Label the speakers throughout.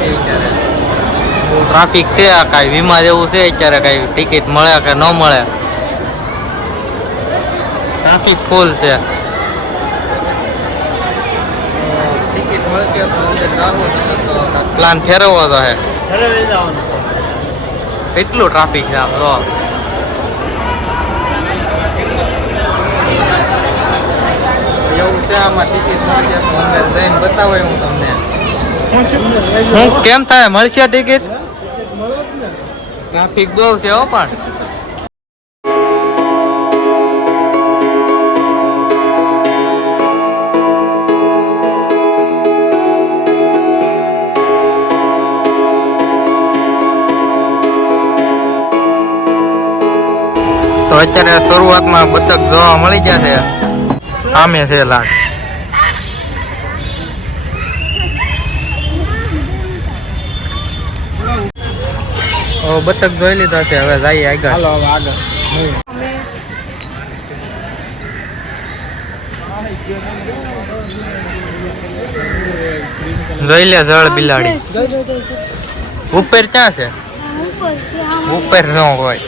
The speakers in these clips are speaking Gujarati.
Speaker 1: અત્યારે.
Speaker 2: ટ્રાફિક છે કાંઈ વીમા જેવું છે અત્યારે કાંઈ ટિકિટ મળે કે ન મળે. ટ્રાફિક ફૂલ છે.
Speaker 1: ટિકિટ મળશે
Speaker 2: પ્લાન ફેરવવો તો હે. કેટલું ટ્રાફિક છે આમ
Speaker 1: એવું છે આમાં ટિકિટ મળશે તો અંદર જઈને બતાવો હું તમને
Speaker 2: હું કેમ થાય? મળશે ટિકિટ ટ્રાફિક બહુ છે હો પણ. તો અત્યારે શરૂઆતમાં બતક જોવા મળી જશે. આમે છે લાગ ઓ બતક જોઈ લીધા છે હવે જઈએ આગળ.
Speaker 1: હાલો હવે આગળ.
Speaker 2: જોઈ લે જળ બિલાડી. ઉપર ક્યાં છે? ઉપર ન હોય.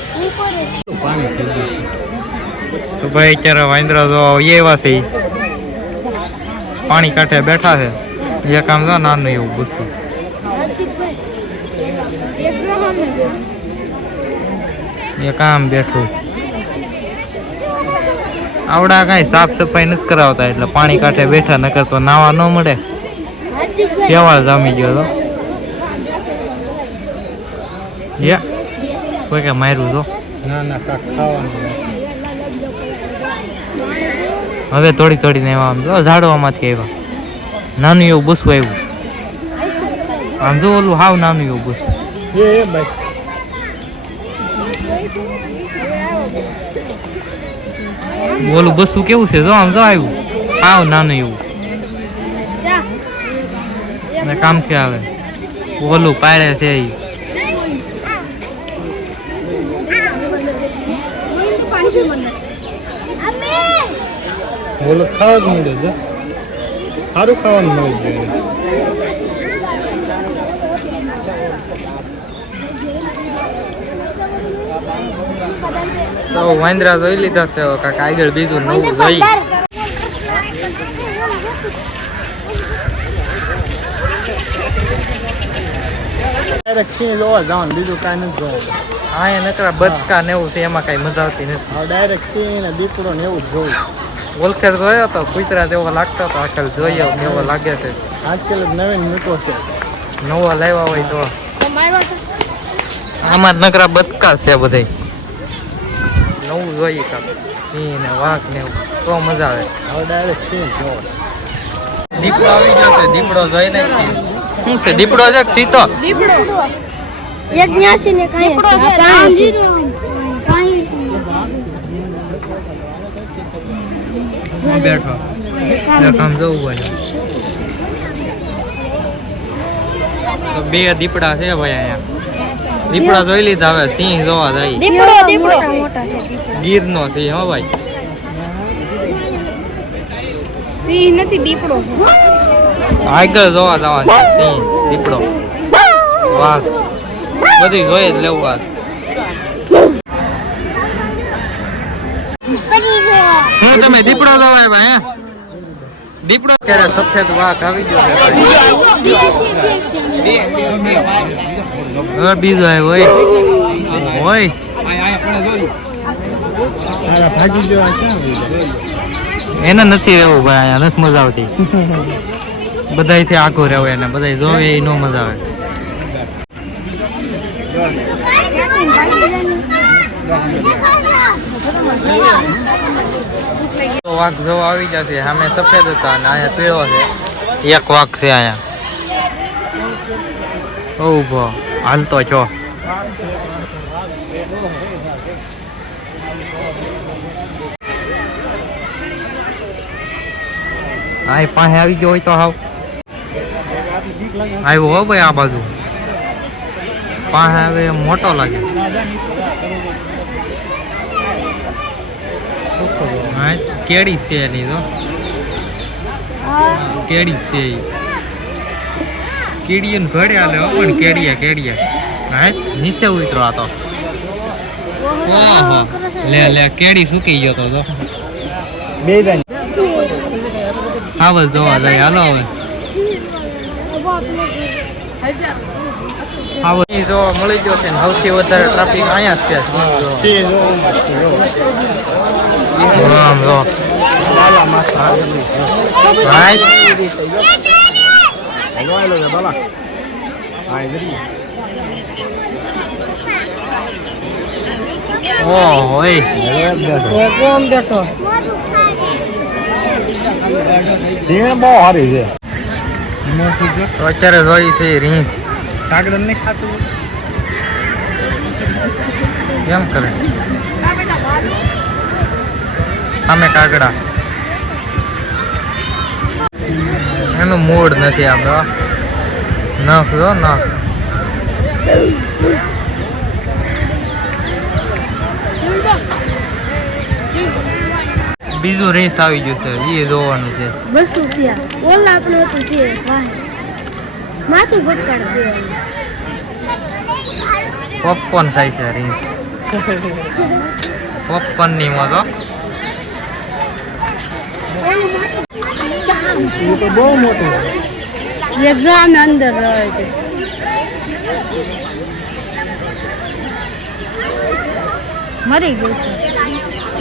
Speaker 2: તો ભાઈ અત્યારે વાંદરા જો એવા છે. પાણી કાંઠે બેઠા છે. એક આમ જો નાનું એવું ગુસ્સું એક આમ બેઠું. આવડા કાંઈ સાફ સફાઈ નથી કરાવતા એટલે પાણી કાંઠે બેઠા નકર તો નાવા ન મળે. કેવાળ જામી ગયો તો. યા કોઈ કે માર્યું તો?
Speaker 1: ના ના ખાવાનું
Speaker 2: હવે થોડી થોડીને એવા આમ જો ઝાડવામાંથી આવ્યા. નાનું એવું બસવું આવ્યું. આમ જો ઓલું હાવ નાનું એવું બસવું
Speaker 1: એ એ ભાઈ
Speaker 2: ઓલું બસું કેવું છે? જો આમ જો આવ્યું. આવ નાનું એવું. ને કામથી આવે ઓલું પાડે છે એ
Speaker 1: ઓલું ખાવા જ મળે છે. સારું ખાવાનું મળે જાય.
Speaker 2: તો વાંદરા જોઈ લીધા છે. કાકા આગળ બીજું નવું જોઈ.
Speaker 1: ડાયરેક્ટ સિંહ જોવા જવાનું બીજું કાંઈ નથી જોવાનું.
Speaker 2: હા એ નકરા બચકા ને એવું છે એમાં કાંઈ મજા આવતી નથી.
Speaker 1: હવે ડાયરેક્ટ સિંહ ને દીપડો ને એવું જ જોવું
Speaker 2: ઓલખેર જોયો તો કુતરા જેવો લાગતો તો આખર જોઈએ એવો લાગે છે.
Speaker 1: આજકાલ જ નવીન મૂકો છે.
Speaker 2: નવો લાવ્યા હોય તો. આમાં જ નકરા બચકા છે બધે નવું જોઈએ કાંક સિંહ ને વાઘ ને એવું. તો મજા આવે.
Speaker 1: હવે ડાયરેક્ટ સિંહ જોવો.
Speaker 2: દીપડો આવી ગયો છે. દીપડો જોઈ ને શું છે? દીપડો છે કે સીતો?
Speaker 3: એક ન્યાસી ને કાંઈ કાંઈ કાંઈ
Speaker 2: બેઠો. એક આમ જવું હોય. તો બે દીપડા છે ભાઈ અહીંયા. દીપડા જોઈ લીધા હવે સિંહ જોવા જાય.
Speaker 3: દીપડો દીપડો મોટા છે દીપડો
Speaker 2: ગીરનો સિંહ હો ભાઈ.
Speaker 3: સિંહ નથી દીપડો
Speaker 2: આગળ જોવા જવા સિંહ દીપડો. વાઘ બધી જોઈ જ લેવું આ. શું તમે દીપડો લવાય ભાઈ હે? દીપડો ક્યારે સફેદ વાઘ આવી ગયો બીજો આવ્યો હોય હોય? એને નથી રહેવું ભાઈ, અહીંયા નથી મજા આવતી. બધાયથી આખું રહેવું એને બધા જોવે એ ન મજા આવે. વાઘ જોવા આવી જશે સામે સફેદ હતા અને અહીંયા પીળો છે. એક વાઘ છે અહીંયા. ઊભો હાલતો છો એ પાસે આવી ગયો હોય તો હાવ. આવ્યો હો ભાઈ આ બાજુ. પાસે એમ મોટો લાગે. હા કેડી છે એની તો. કેડી છે કીડીયું ઘડે આલે હો પણ કેડિયા કેડિયા હા નીચે ઉતરો આ તો. ઓહો. લે લે કેડી સુકી ગયો તો તો
Speaker 1: બે જણ
Speaker 2: આવલ જોવા જાય હાલો હવે.
Speaker 1: સિંહ જોવા મળી ગયો છે સૌથી વધારે ટ્રાફિક અહીંયા જ છે.
Speaker 2: જો
Speaker 1: દેખો રીણ બહુ સારી છે
Speaker 2: અત્યારે જોઈ છે રીંસ
Speaker 1: કાગળ નહીં ખાતું
Speaker 2: કેમ કરે અમે કાગડા એનું મૂડ નથી આપણો નખ જો નખ. બીજું રીંસ આવી ગયું છે એ જોવાનું છે.
Speaker 3: બસ સિયા. ઓલા આપણો હતું છે માથું ભટકાડ દે.
Speaker 2: પોપકોર્ન ખાય છે રીંસ. પોપકોર્ન ની મોતો
Speaker 1: એ તો બહુ મોટું
Speaker 3: એક્ઝામ અંદર રહે છે. મરી ગયું છે.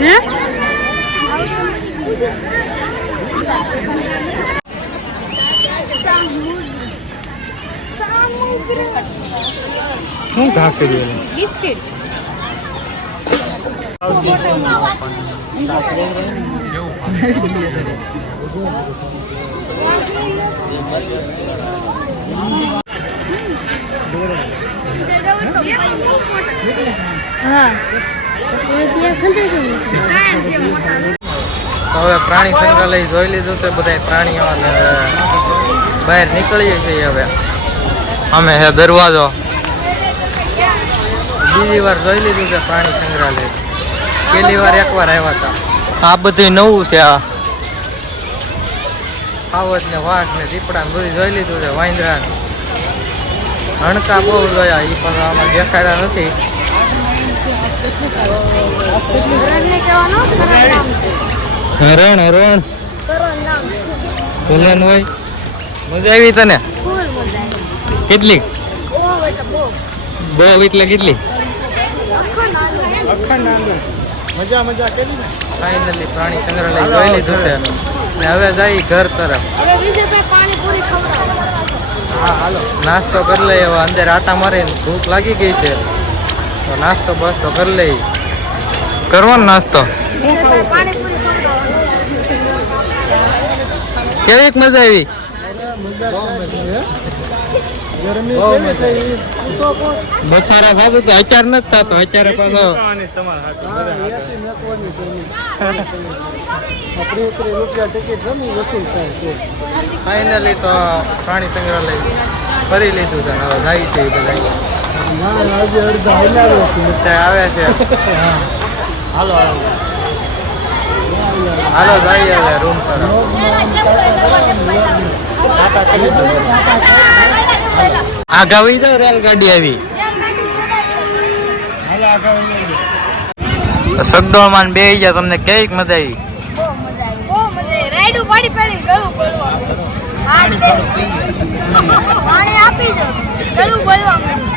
Speaker 3: હે?
Speaker 1: શું ઘા કરી
Speaker 3: બિસ્કિટ હા ત્યાં ખંડાઈ ગયું
Speaker 1: તો હવે પ્રાણી સંગ્રહાલય જોઈ લીધું છે બધા પ્રાણીઓ બહાર નીકળીએ છીએ હવે.
Speaker 2: અમે હે દરવાજો.
Speaker 1: બીજી વાર જોઈ લીધું છે પ્રાણી સંગ્રહાલય. પહેલી વાર એકવાર આવ્યા હતા.
Speaker 2: આ બધું નવું છે આ.
Speaker 1: ખાવત ને વાઘ ને દીપડા બધું જોઈ લીધું છે વાંદરા હણકા બહુ જોયા એ પણ આમાં દેખાડ્યા નથી.
Speaker 2: હરણ હરણ. ભલે હોય. મજા આવી તને?
Speaker 3: ફૂલ મજા આવી
Speaker 2: કેટલી?
Speaker 3: બહુ
Speaker 2: બહુ એટલે કેટલી?
Speaker 3: અખંડ આનંદ
Speaker 1: મજા મજા કરી ને? ફાઇનલી પ્રાણી સંગ્રહાલય જોઈ લીધું છે ને હવે જઈ ઘર તરફ.
Speaker 3: હવે બીજે કોઈ પાણી પૂરી ખવડાવો
Speaker 1: હા હાલો. નાસ્તો કરી લઈએ હવે અંદર આટા મારીને ભૂખ લાગી ગઈ છે. તો નાસ્તો બસ્તો કરી લઈ
Speaker 2: કરવાનો નાસ્તો.
Speaker 3: કેવી મજા આવી?
Speaker 2: કેવીક મજા. આવી. બફારા ખાધું તો અચાર નથી થતો અત્યારે
Speaker 1: ફાઇનલી તો પ્રાણી સંગ્રહાલય ફરી લીધું છે હવે જાય છે બધા આવે છે હાલો હાલો હાલો જાય રૂમ તરફ
Speaker 2: આગા તો રેલગાડી આવી. સગડોળમાં બે ગયા તમને કેવી મજા આવી.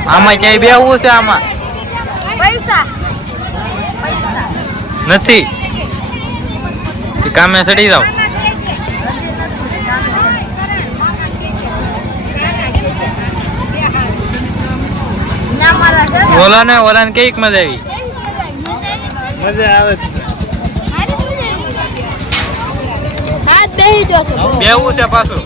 Speaker 2: આમાં ક્યાંય બેહવું છે આમાં?
Speaker 3: પૈસા. પૈસા.
Speaker 2: નથી. કામે ચડી જાવ
Speaker 3: ના મારા છે ને.
Speaker 2: ઓલા ને ઓલા ને કેવીક મજા આવી?
Speaker 1: મજા આવે.
Speaker 2: બેહવું છે પાછું?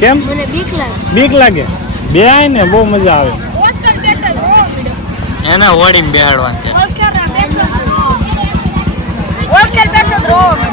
Speaker 1: કેમ?
Speaker 3: બીક લાગે.
Speaker 1: બીક બે ને બહુ મજા આવે.
Speaker 2: એને ઓડીને બેહાડવાનું
Speaker 3: ಹೋಗ್ತಿರ್ಬೇಕು ದ್ರೋಹ